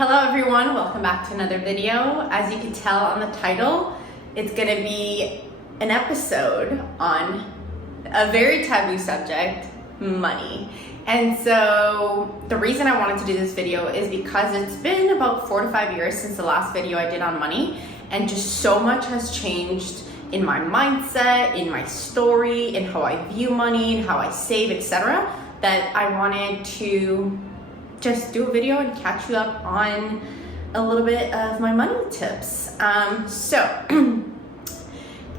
Hello everyone, welcome back to another video. As you can tell on the title, it's gonna be an episode on a very taboo subject, money. And so the reason I wanted to do this video is because it's been about 4 to 5 years since the last video I did on money, and just so much has changed in my mindset, in my story, in how I view money, and how I save, etc., that I wanted to just do a video and catch you up on a little bit of my money tips.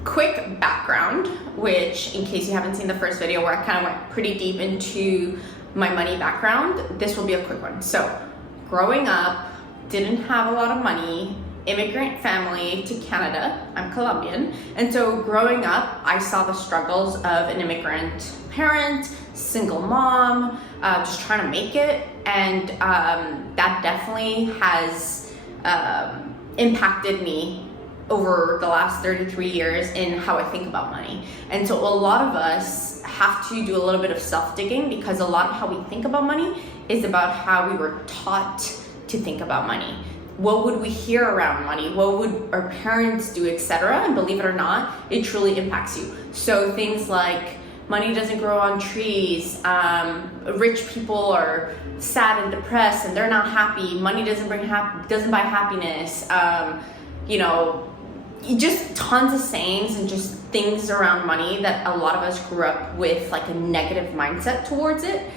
Quick background, which in case you haven't seen the first video where I kind of went pretty deep into my money background, this will be a quick one. So growing up, didn't have a lot of money, immigrant family to Canada, I'm Colombian, and so growing up, I saw the struggles of an immigrant parent, single mom, just trying to make it, and that definitely has impacted me over the last 33 years in how I think about money. And so a lot of us have to do a little bit of self-digging, because a lot of how we think about money is about how we were taught to think about money. What would we hear around money? What would our parents do, etc.? And believe it or not, it truly impacts you. So things like money doesn't grow on trees, rich people are sad and depressed and they're not happy, money doesn't buy happiness, just tons of sayings and just things around money that a lot of us grew up with, like a negative mindset towards it.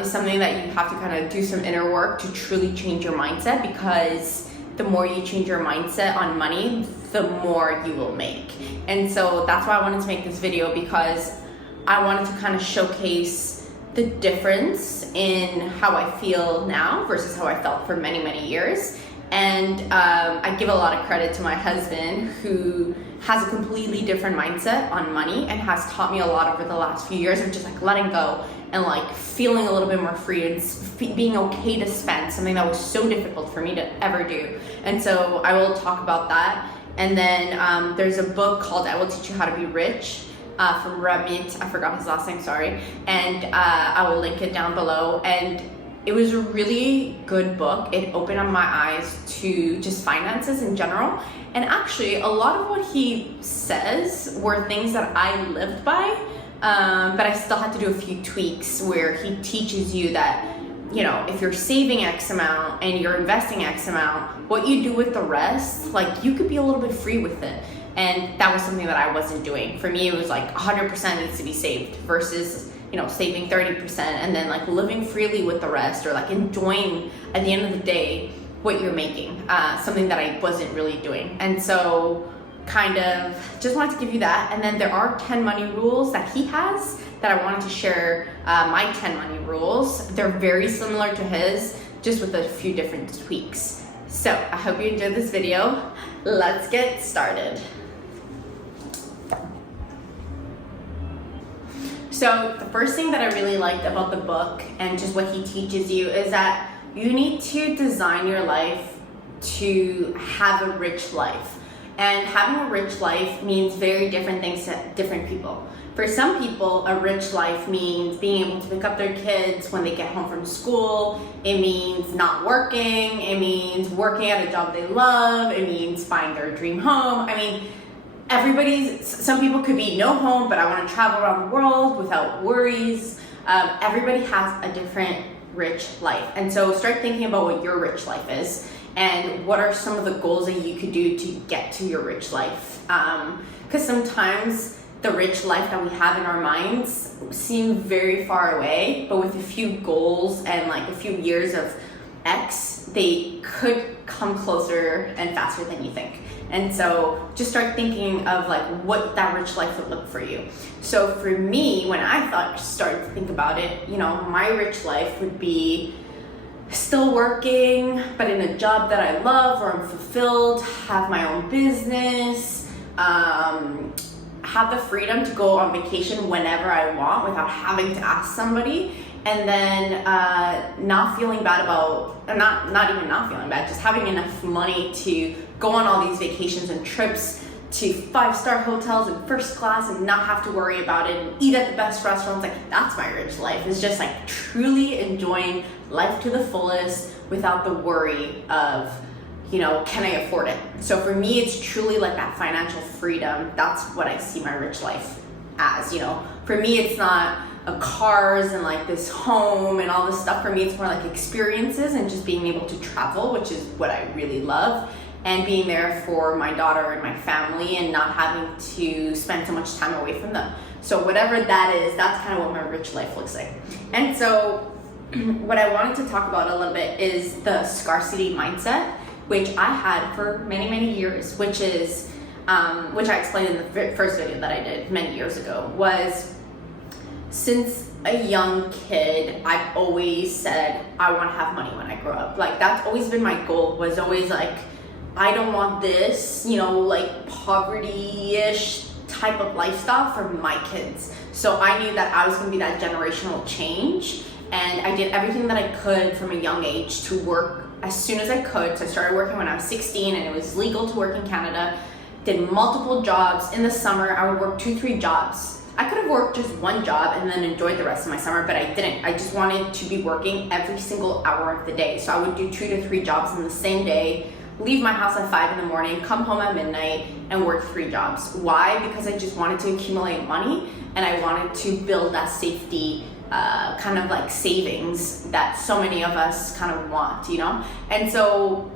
Is something that you have to kind of do some inner work to truly change your mindset, because the more you change your mindset on money, the more you will make. And so that's why I wanted to make this video, because I wanted to kind of showcase the difference in how I feel now versus how I felt for many, many years. And I give a lot of credit to my husband, who has a completely different mindset on money and has taught me a lot over the last few years of just like letting go and like feeling a little bit more free and being okay to spend, something that was so difficult for me to ever do. And so I will talk about that. And then there's a book called I Will Teach You How to Be Rich from Ramit, I forgot his last name, sorry. And I will link it down below. And it was a really good book. It opened up my eyes to just finances in general. And actually, a lot of what he says were things that I lived by, but I still had to do a few tweaks where he teaches you that, if you're saving X amount and you're investing X amount, what you do with the rest, like you could be a little bit free with it. And that was something that I wasn't doing. For me, it was like 100% needs to be saved versus saving 30% and then like living freely with the rest, or like enjoying at the end of the day what you're making, something that I wasn't really doing. And so kind of just wanted to give you that. And then there are 10 money rules that he has that I wanted to share, my 10 money rules. They're very similar to his, just with a few different tweaks. So I hope you enjoyed this video. Let's get started. So the first thing that I really liked about the book and just what he teaches you is that you need to design your life to have a rich life. And having a rich life means very different things to different people. For some people, a rich life means being able to pick up their kids when they get home from school. It means not working. It means working at a job they love. It means finding their dream home. I mean, some people could be no home, but I want to travel around the world without worries. Everybody has a different rich life. And so start thinking about what your rich life is and what are some of the goals that you could do to get to your rich life. Because sometimes the rich life that we have in our minds seem very far away, but with a few goals and like a few years of X, they could come closer and faster than you think. And so just start thinking of like what that rich life would look for you. So for me, when I started to think about it, my rich life would be still working, but in a job that I love, where I'm fulfilled, have my own business, have the freedom to go on vacation whenever I want without having to ask somebody, and then not feeling bad about, not even not feeling bad, just having enough money to go on all these vacations and trips to 5-star hotels and first class and not have to worry about it and eat at the best restaurants. Like, that's my rich life, is just like truly enjoying life to the fullest without the worry of, can I afford it? So for me, it's truly like that financial freedom. That's what I see my rich life as. For me, it's not cars and like this home and all this stuff. For me, it's more like experiences and just being able to travel, which is what I really love, and being there for my daughter and my family and not having to spend so much time away from them. So whatever that is, that's kind of what my rich life looks like. And so what I wanted to talk about a little bit is the scarcity mindset, which I had for many, many years, which is, which I explained in the first video that I did many years ago, was since a young kid, I've always said, I want to have money when I grow up. Like, that's always been my goal, was always like, I don't want this, like poverty-ish type of lifestyle for my kids. So I knew that I was going to be that generational change. And I did everything that I could from a young age to work as soon as I could. So I started working when I was 16 and it was legal to work in Canada. Did multiple jobs. In the summer, I would work 2-3 jobs. I could have worked just one job and then enjoyed the rest of my summer, but I didn't. I just wanted to be working every single hour of the day. So I would do 2 to 3 jobs in the same day, leave my house at 5 in the morning, come home at midnight, and work 3 jobs. Why? Because I just wanted to accumulate money and I wanted to build that safety kind of like savings that so many of us kind of want, And so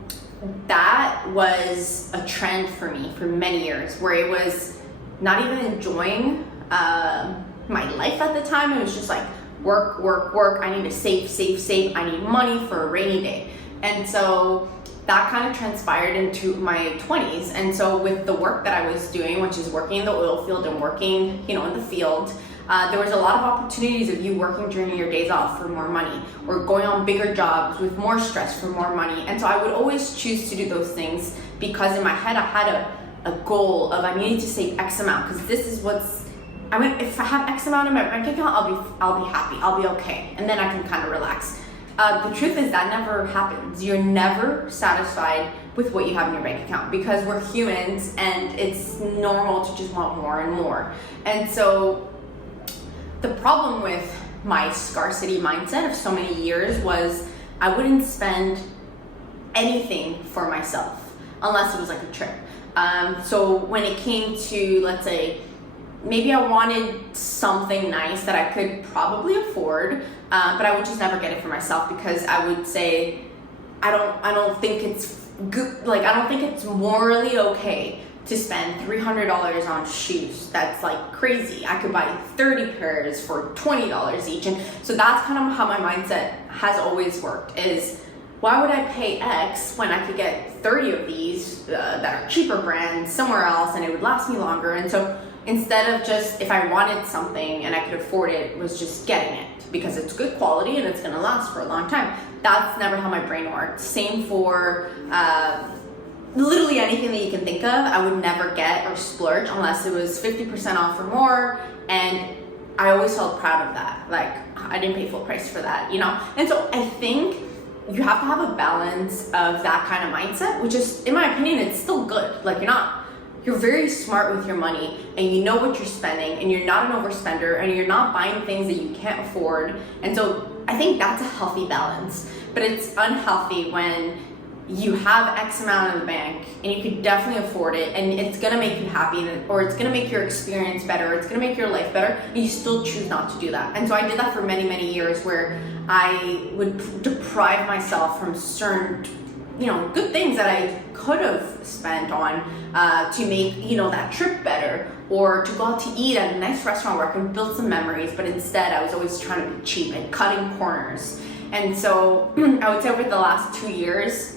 that was a trend for me for many years, where it was not even enjoying my life at the time. It was just like work, work, work. I need to save, save, save. I need money for a rainy day. And so that kind of transpired into my 20s. And so with the work that I was doing, which is working in the oil field and working, in the field, there was a lot of opportunities of you working during your days off for more money, or going on bigger jobs with more stress for more money. And so I would always choose to do those things because in my head I had a goal of I needed to save X amount, because this is if I have X amount in my bank account, I'll be happy, I'll be okay, and then I can kind of relax. The truth is that never happens. You're never satisfied with what you have in your bank account, because we're humans and it's normal to just want more and more. And so the problem with my scarcity mindset of so many years was I wouldn't spend anything for myself unless it was like a trip. So when it came to, let's say, maybe I wanted something nice that I could probably afford, but I would just never get it for myself, because I would say, I don't think it's good. Like, I don't think it's morally okay to spend $300 on shoes. That's like crazy. I could buy 30 pairs for $20 each. And so that's kind of how my mindset has always worked, is why would I pay X when I could get 30 of these that are cheaper brands somewhere else and it would last me longer? And so instead of just, if I wanted something and I could afford it, was just getting it because it's good quality and it's gonna last for a long time. That's never how my brain worked. Same for literally anything that you can think of, I would never get or splurge unless it was 50% off or more. And I always felt proud of that. Like, I didn't pay full price for that, And so I think you have to have a balance of that kind of mindset, which is, in my opinion, it's still good. Like, you're very smart with your money and you know what you're spending and you're not an overspender and you're not buying things that you can't afford. And so I think that's a healthy balance, but it's unhealthy when you have X amount in the bank and you could definitely afford it and it's gonna make you happy, or it's gonna make your experience better, it's gonna make your life better, and you still choose not to do that. And so I did that for many, many years, where I would deprive myself from certain good things that I could have spent on to make that trip better, or to go out to eat at a nice restaurant where I can build some memories. But instead I was always trying to be cheap and cutting corners. And so I would say over the last 2 years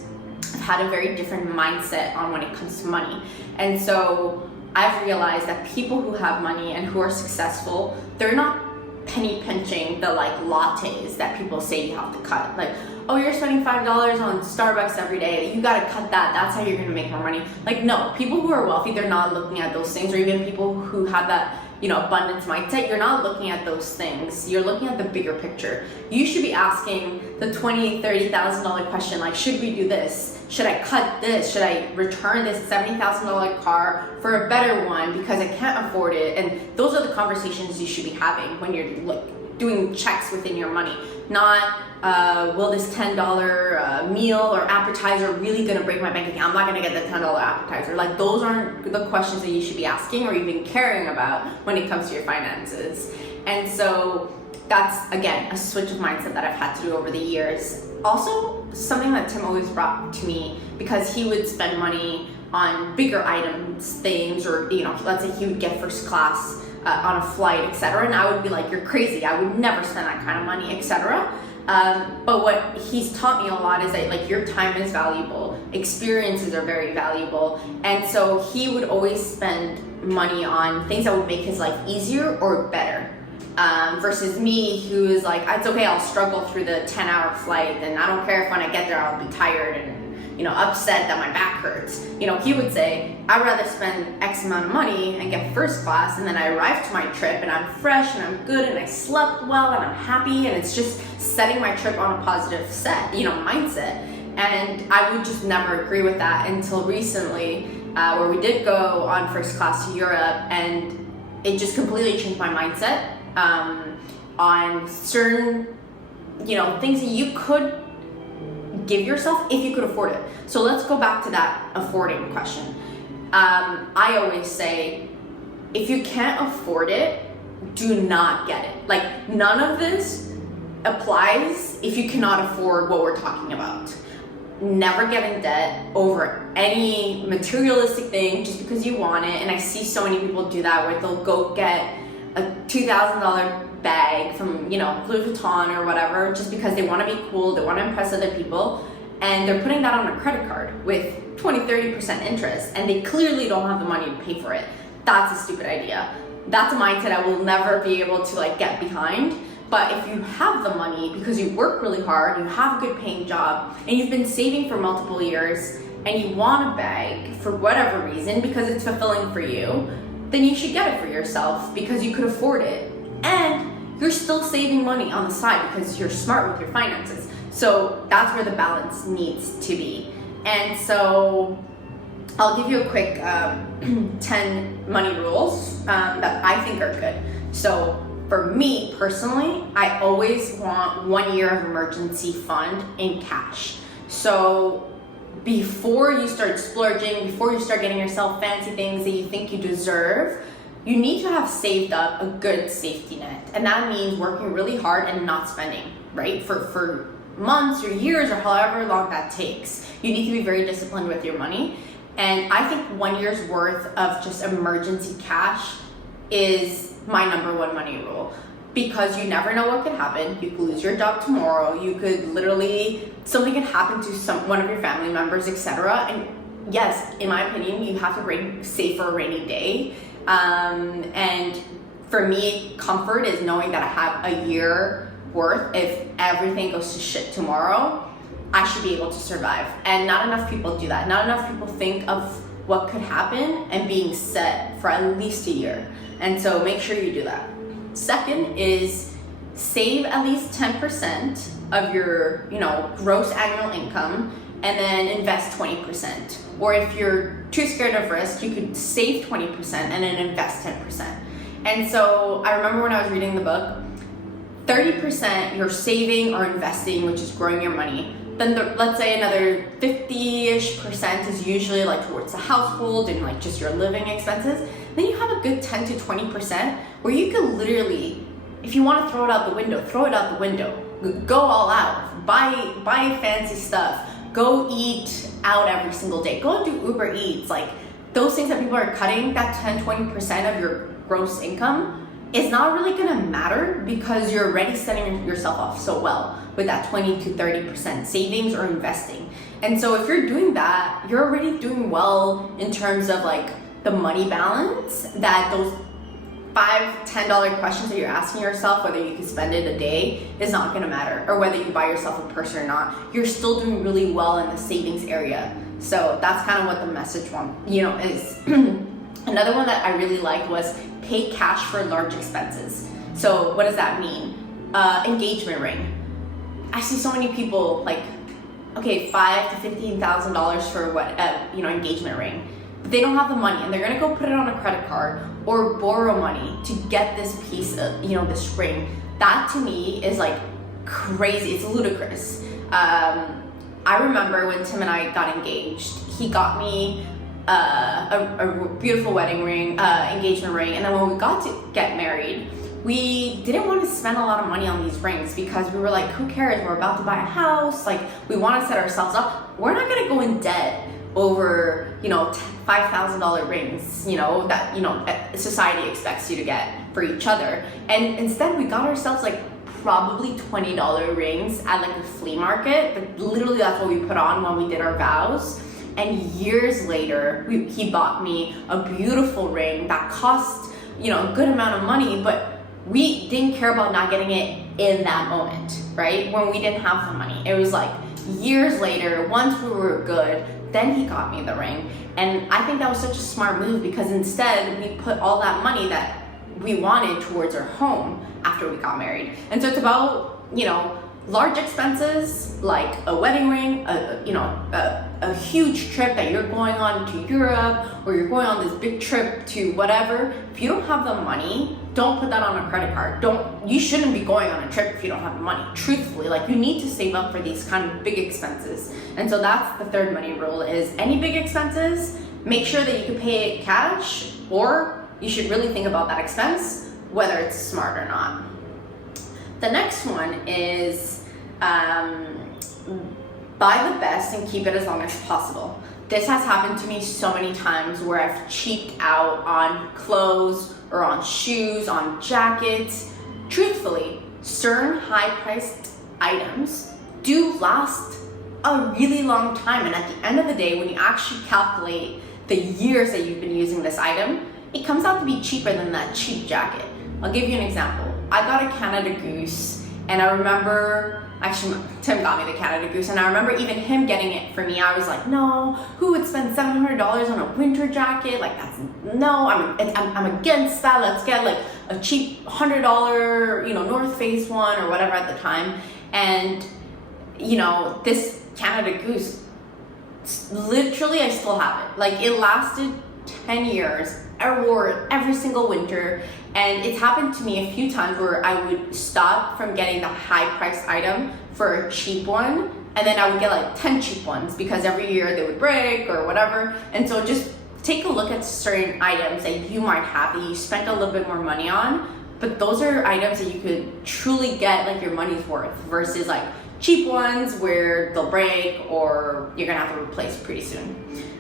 I've had a very different mindset on when it comes to money. And so I've realized that people who have money and who are successful, they're not penny pinching the lattes that people say you have to cut. Like, oh, you're spending $5 on Starbucks every day, you gotta cut that, that's how you're gonna make more money. Like, no, people who are wealthy, they're not looking at those things. Or even people who have that abundance mindset, you're not looking at those things, you're looking at the bigger picture. You should be asking the $20,000, $30,000 question, like, should we do this? Should I cut this? Should I return this $70,000 car for a better one because I can't afford it? And those are the conversations you should be having when you're doing checks within your money. not will this $10 meal or appetizer really gonna break my bank account? I'm not gonna get the $10 appetizer. Like, those aren't the questions that you should be asking or even caring about when it comes to your finances. And so that's, again, a switch of mindset that I've had to do over the years. Also, something that Tim always brought to me, because he would spend money on bigger items, things, or, you know, let's say he would get first class on a flight, etc. And I would be like, you're crazy. I would never spend that kind of money, etc. But what he's taught me a lot is that, like, your time is valuable, experiences are very valuable, and so he would always spend money on things that would make his life easier or better. Versus me, who is like, it's okay, I'll struggle through the 10-hour flight, and I don't care if when I get there I'll be tired and, you know, upset that my back hurts. You know, he would say, I'd rather spend X amount of money and get first class, and then I arrive to my trip and I'm fresh and I'm good and I slept well and I'm happy, and it's just setting my trip on a positive mindset. And I would just never agree with that until recently, where we did go on first class to Europe, and it just completely changed my mindset on certain, things that you could give yourself if you could afford it. So let's go back to that affording question. I always say, if you can't afford it, do not get it. Like, none of this applies if you cannot afford what we're talking about. Never get in debt over any materialistic thing just because you want it. And I see so many people do that, where they'll go get a $2,000 bag from, Louis Vuitton or whatever, just because they want to be cool, they want to impress other people, and they're putting that on a credit card with 20-30% interest, and they clearly don't have the money to pay for it. That's a stupid idea. That's a mindset I will never be able to get behind. But if you have the money because you work really hard, you have a good paying job, and you've been saving for multiple years, and you want a bag for whatever reason because it's fulfilling for you, then you should get it for yourself because you could afford it. And you're still saving money on the side because you're smart with your finances. So that's where the balance needs to be. And so I'll give you a quick 10 money rules that I think are good. So for me personally, I always want 1 year of emergency fund in cash. So before you start splurging, before you start getting yourself fancy things that you think you deserve, you need to have saved up a good safety net. And that means working really hard and not spending, right? For months or years or however long that takes. You need to be very disciplined with your money. And I think 1 year's worth of just emergency cash is my number one money rule, because you never know what could happen. You could lose your job tomorrow. You could literally, something could happen to one of your family members, etc. And yes, in my opinion, you have to save for a rainy day. And for me, comfort is knowing that I have a year worth. If everything goes to shit tomorrow, I should be able to survive. And not enough people do that. Not enough people think of what could happen and being set for at least a year. And so make sure you do that. Second is save at least 10% of your, gross annual income, and then invest 20%. Or if you're too scared of risk, you could save 20% and then invest 10%. And so I remember when I was reading the book, 30% you're saving or investing, which is growing your money. Then let's say another 50-ish% is usually towards the household and just your living expenses. Then you have a good 10 to 20% where you can literally, if you want to throw it out the window, throw it out the window. Go all out. Buy fancy stuff. Go eat out every single day. Go and do Uber Eats. Those things that people are cutting, that 10, 20% of your gross income, is not really going to matter because you're already setting yourself off so well with that 20 to 30% savings or investing. And so if you're doing that, you're already doing well in terms of the money balance, that those $5-10 questions that you're asking yourself, whether you can spend it a day, is not going to matter, or whether you buy yourself a purse or not. You're still doing really well in the savings area. So that's kind of what the message is. Another one that I really liked was pay cash for large expenses. So what does that mean? Engagement ring. I see so many people $5,000 to $15,000 for engagement ring. But they don't have the money, and they're gonna go put it on a credit card or borrow money to get this piece of this ring. That to me is crazy. It's ludicrous. I remember when Tim and I got engaged, he got me a beautiful wedding ring, engagement ring, and then when we got to get married, we didn't want to spend a lot of money on these rings because we were like, who cares? We're about to buy a house. Like, we want to set ourselves up. We're not going to go in debt over, $5,000 rings, that society expects you to get for each other. And instead we got ourselves like probably $20 rings at like a flea market. But literally that's what we put on when we did our vows. And years later, he bought me a beautiful ring that cost, a good amount of money, but we didn't care about not getting it in that moment, right? When we didn't have the money. It was like years later, once we were good, then he got me the ring. And I think that was such a smart move because instead we put all that money that we wanted towards our home after we got married. And so it's about, large expenses like a wedding ring, a huge trip that you're going on to Europe, or you're going on this big trip to whatever. If you don't have the money, don't put that on a credit card. You shouldn't be going on a trip if you don't have the money. Truthfully, like, you need to save up for these kind of big expenses. And so that's the third money rule: is any big expenses, make sure that you can pay it cash, or you should really think about that expense, whether it's smart or not. The next one is buy the best and keep it as long as possible. This has happened to me so many times where I've cheaped out on clothes or on shoes, on jackets. Truthfully, certain high-priced items do last a really long time, and at the end of the day, when you actually calculate the years that you've been using this item, it comes out to be cheaper than that cheap jacket. I'll give you an example. I got a Canada Goose, and I remember, actually Tim got me the Canada Goose, and I remember even him getting it for me. I was like, no, who would spend $700 on a winter jacket? Like, I'm against that. Let's get like a cheap $100, North Face one or whatever at the time. And this Canada Goose, literally I still have it. Like, it lasted 10 years. I wore it every single winter, and it's happened to me a few times where I would stop from getting the high-priced item for a cheap one, and then I would get like 10 cheap ones because every year they would break or whatever. And so just take a look at certain items that you might have that you spent a little bit more money on, but those are items that you could truly get like your money's worth versus like cheap ones where they'll break or you're gonna have to replace pretty soon.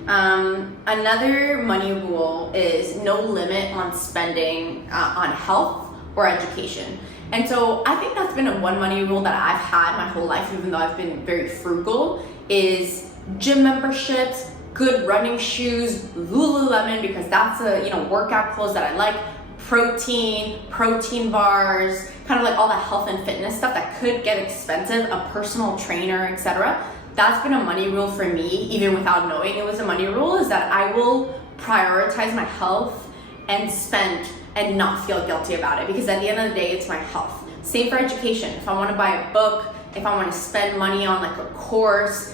Another money rule is no limit on spending on health or education. And so I think that's been one money rule that I've had my whole life, even though I've been very frugal, is gym memberships, good running shoes, Lululemon, because that's workout clothes that I like, protein bars, kind of like all the health and fitness stuff that could get expensive, a personal trainer, etc. That's been a money rule for me, even without knowing it was a money rule, is that I will prioritize my health and spend and not feel guilty about it, because at the end of the day, it's my health. Same for education. If I want to buy a book, if I want to spend money on like a course,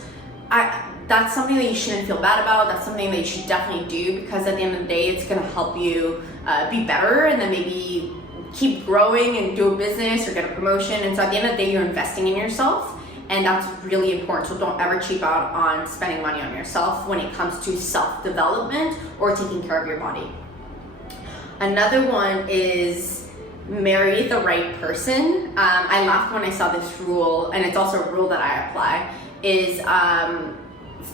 that's something that you shouldn't feel bad about. That's something that you should definitely do, because at the end of the day, it's going to help you be better, and then maybe keep growing and do a business or get a promotion. And so at the end of the day, you're investing in yourself. And that's really important. So don't ever cheap out on spending money on yourself when it comes to self-development or taking care of your body. Another one is marry the right person. I laughed when I saw this rule, and it's also a rule that I apply, is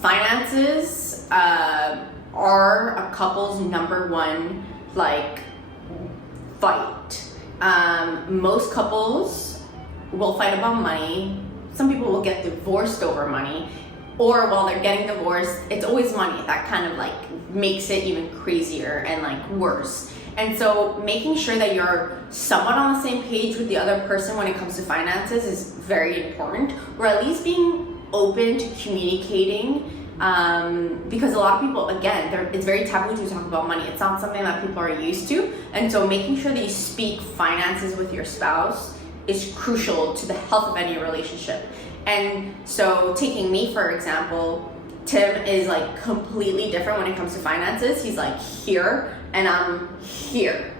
finances are a couple's number one fight. Most couples will fight about money. Some people will get divorced over money, or while they're getting divorced, it's always money that kind of makes it even crazier and worse. And so making sure that you're somewhat on the same page with the other person when it comes to finances is very important, or at least being open to communicating, because a lot of people, again, it's very taboo to talk about money. It's not something that people are used to. And so making sure that you speak finances with your spouse is crucial to the health of any relationship. And so taking me, for example, Tim is completely different when it comes to finances. He's here and I'm here.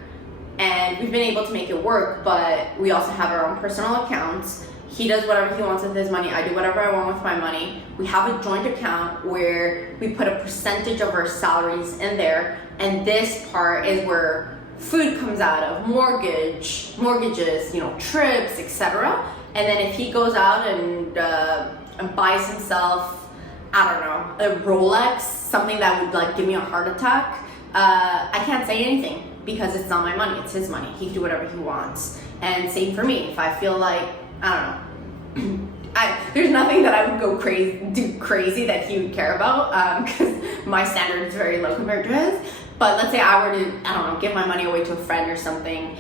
And we've been able to make it work, but we also have our own personal accounts. He does whatever he wants with his money. I do whatever I want with my money. We have a joint account where we put a percentage of our salaries in there, and this part is where food comes out of, mortgages, trips, etc. And then if he goes out and buys himself, I don't know, a Rolex, something that would like give me a heart attack, I can't say anything because it's not my money, it's his money. He can do whatever he wants. And same for me. If I feel like, I don't know, there's nothing that I would do crazy that he would care about, because my standard is very low compared to his. But let's say I were to, I don't know, give my money away to a friend or something,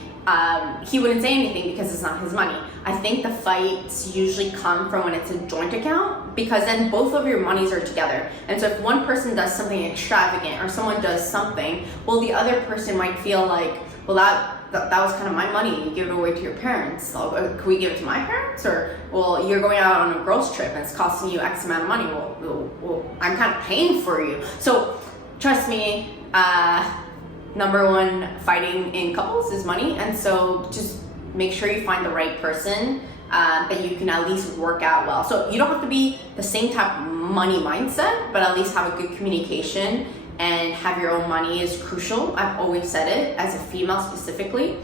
he wouldn't say anything because it's not his money. I think the fights usually come from when it's a joint account, because then both of your monies are together. And so if one person does something extravagant or someone does something, well, the other person might feel like, well, that was kind of my money. You give it away to your parents. So, can we give it to my parents? Or, well, you're going out on a girls' trip and it's costing you X amount of money. Well, I'm kind of paying for you. So trust me, number one fighting in couples is money. And so just make sure you find the right person that you can at least work out well. So you don't have to be the same type of money mindset, but at least have a good communication, and have your own money is crucial. I've always said it, as a female specifically.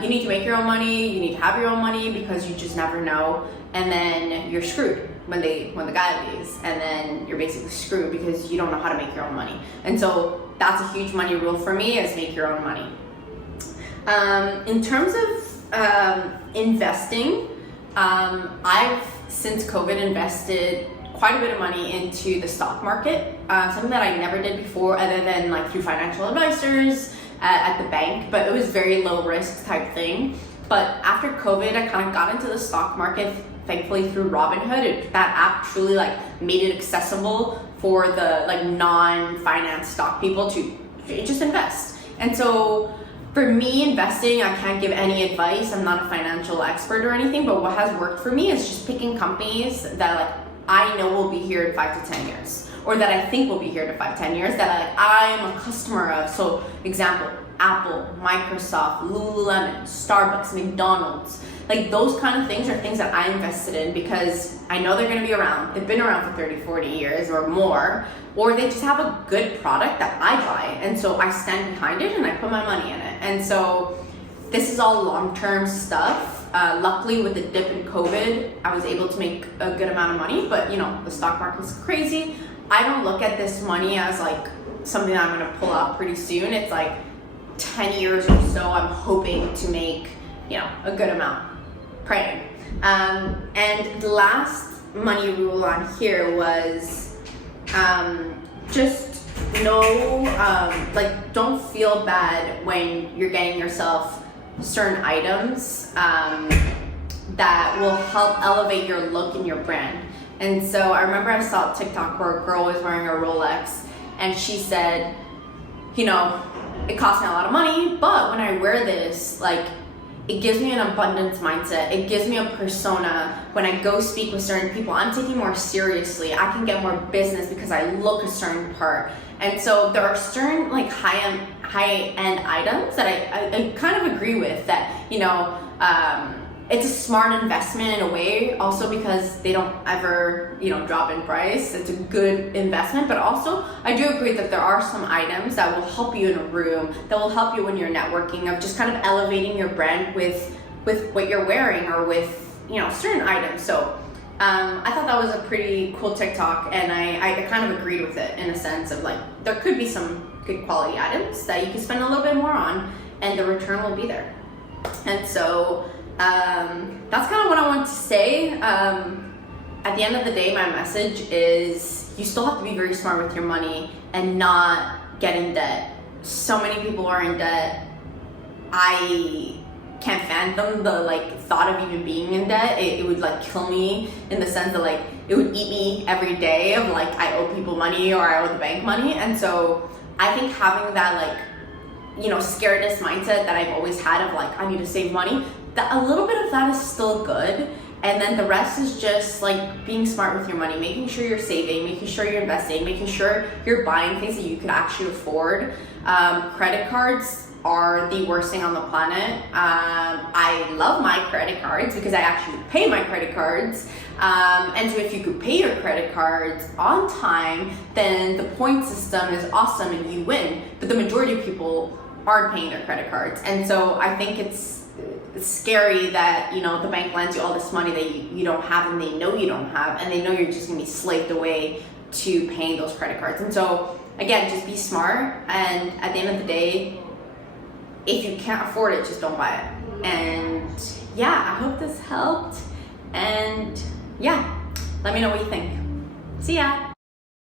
You need to make your own money, you need to have your own money, because you just never know. And then you're screwed when the guy leaves, and then you're basically screwed because you don't know how to make your own money. And so that's a huge money rule for me, is make your own money. In terms of investing, I've since COVID invested quite a bit of money into the stock market, something that I never did before, other than like through financial advisors at the bank, but it was very low risk type thing. But after COVID, I kind of got into the stock market, thankfully through Robinhood. That app truly like made it accessible for the like non-finance stock people to just invest. And so for me, investing, I can't give any advice. I'm not a financial expert or anything, but what has worked for me is just picking companies that like I know will be here in 5 to 10 years, or that I think will be here in 5 to 10 years, that I'm a customer of. So example, Apple, Microsoft, Lululemon, Starbucks, McDonald's, like those kind of things are things that I invested in because I know they're going to be around. They've been around for 30, 40 years or more, or they just have a good product that I buy. And so I stand behind it and I put my money in it. And so this is all long-term stuff. Luckily with the dip in COVID, I was able to make a good amount of money, but the stock market's crazy. I don't look at this money as like something that I'm going to pull out pretty soon. It's like 10 years or so I'm hoping to make, a good amount. Praying. And the last money rule on here was just don't feel bad when you're getting yourself certain items that will help elevate your look and your brand. And so I remember I saw a TikTok where a girl was wearing a Rolex and she said, it costs me a lot of money, but when I wear this, like, it gives me an abundance mindset. It gives me a persona. When I go speak with certain people, I'm taking more seriously. I can get more business because I look a certain part. And so there are certain like high-end items that I kind of agree with that, it's a smart investment in a way, also because they don't ever, drop in price. It's a good investment, but also I do agree that there are some items that will help you in a room, that will help you when you're networking, of just kind of elevating your brand with what you're wearing or with, certain items. So I thought that was a pretty cool TikTok, and I kind of agreed with it in a sense of like, there could be some good quality items that you can spend a little bit more on and the return will be there. And so that's kind of what I want to say. At the end of the day, my message is you still have to be very smart with your money and not get in debt. So many people are in debt. I can't fathom the thought of even being in debt. It would kill me in the sense that it would eat me every day of I owe people money or I owe the bank money. And so I think having that scaredness mindset that I've always had of I need to save money, that a little bit of that is still good. And then the rest is just being smart with your money, making sure you're saving, making sure you're investing, making sure you're buying things that you could actually afford. Credit cards, are the worst thing on the planet. I love my credit cards because I actually pay my credit cards. And so if you could pay your credit cards on time, then the point system is awesome and you win. But the majority of people aren't paying their credit cards. And so I think it's scary that, you know, the bank lends you all this money that you don't have, and they know you don't have, and they know you're just gonna be slaved away to paying those credit cards. And so again, just be smart, and at the end of the day, if you can't afford it, just don't buy it. And yeah, I hope this helped, and yeah, let me know what you think. See ya.